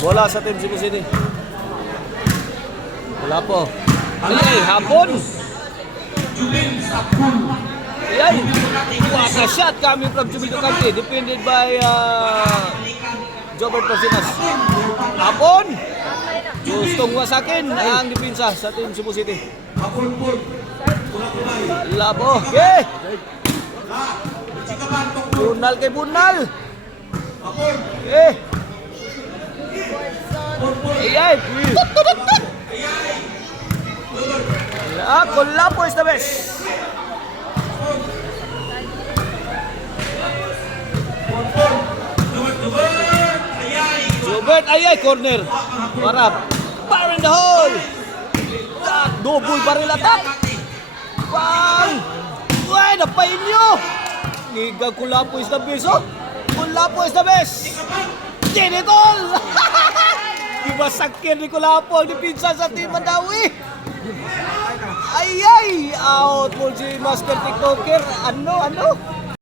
Bola sa Team Cebu City. Wala po. Ay, hapon. Ay, what a shot coming from Jubilo Cante. Defended by Jobert Pasinas. Hapon. Gustong wasakin ang depensa sa Team Cebu City. Wala po. Okay. Bunal kay Bunal. Eh. Ay. Kulapo is the best. Jobert Ayay corner. Para fire in the hole. Double barrel attack. Bang! Uy, napain nyo! Ngiga Kulapo is the best, oh! Kulapo is the best! Genitol! Diba sakyan ni Kulapo ang dipinsa sa Team Mandawi? Ay! Out mo si Master TikToker! Ano?